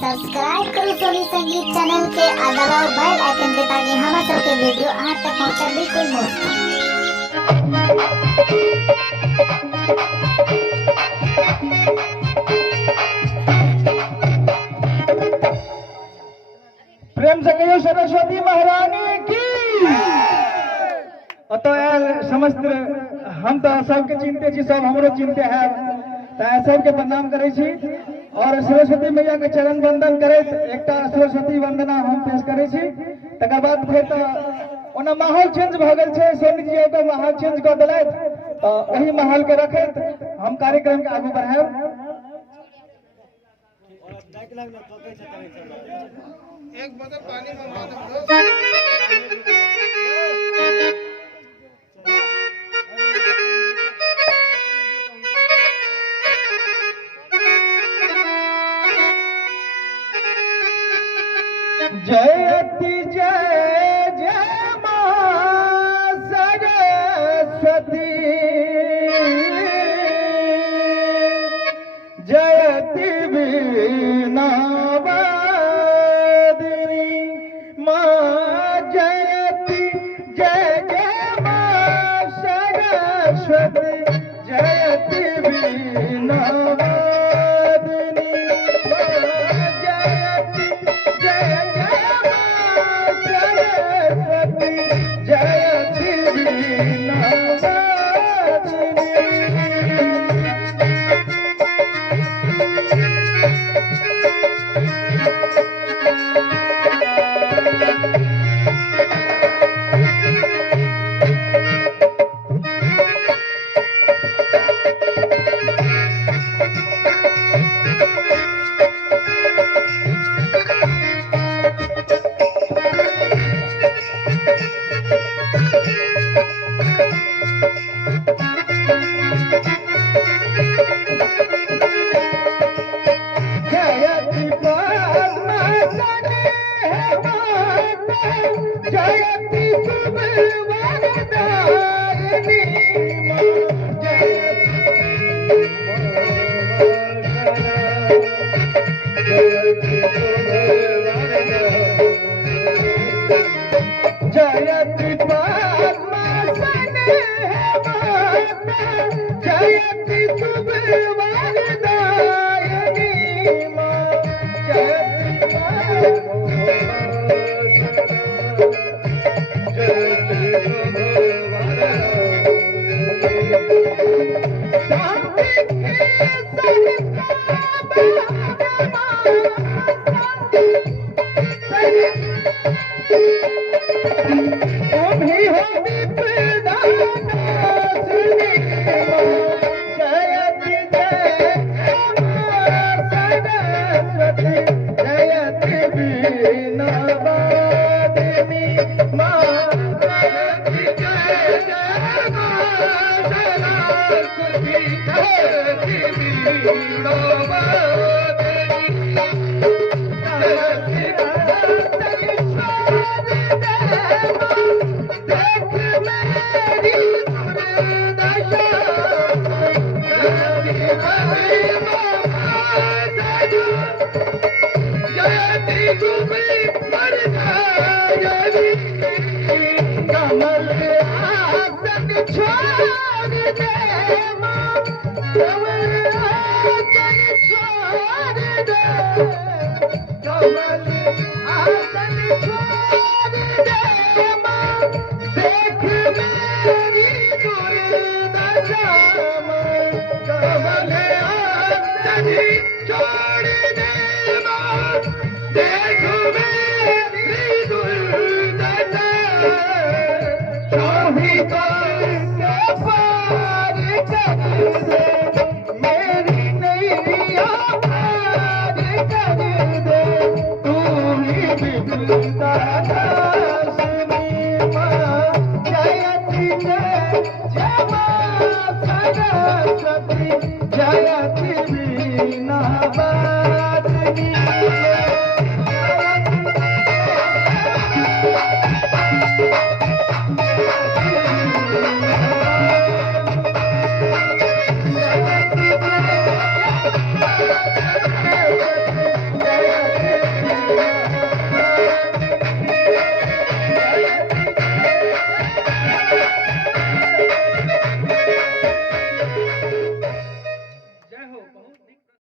Subscribe करो सोनी संगीत channel के आ दबाओ बेल आइकन के ताकि हमारे सबके वीडियो आप तक पहुंचे बिल्कुल मुफ्त। प्रेम से कहियो सरस्वती महारानी की। तो समस्त हम तो सबके चिंते छी, सब हमरो चिंते है, सबके प्रणाम करे छी और सरस्वती मैया के चरण वंदन करे। एक सरस्वती वंदना हम पेश करे छी, तकर बाद फिर तो ओना माहौल चेंज भ गेल छै। सोनी जी के माहौल चेंज कर देलैथ, तो वही माहौल के रखैत हम कार्यक्रम के आगू बढ़ाएब। एक बोतल पानी मंगा दो। जयति जय जय मां सरस्वती, जयति वीणा वादिनी मां, जयति जय जय मां सरस्वती, जयति वीणा वादिनी मां, जयति जय जयति वीणा वादिनी। जयति शुभ वरदायिनी जयति पद्मा स्नेह माता, जयति शुभ वरदायिनी मां, जयति वीणा।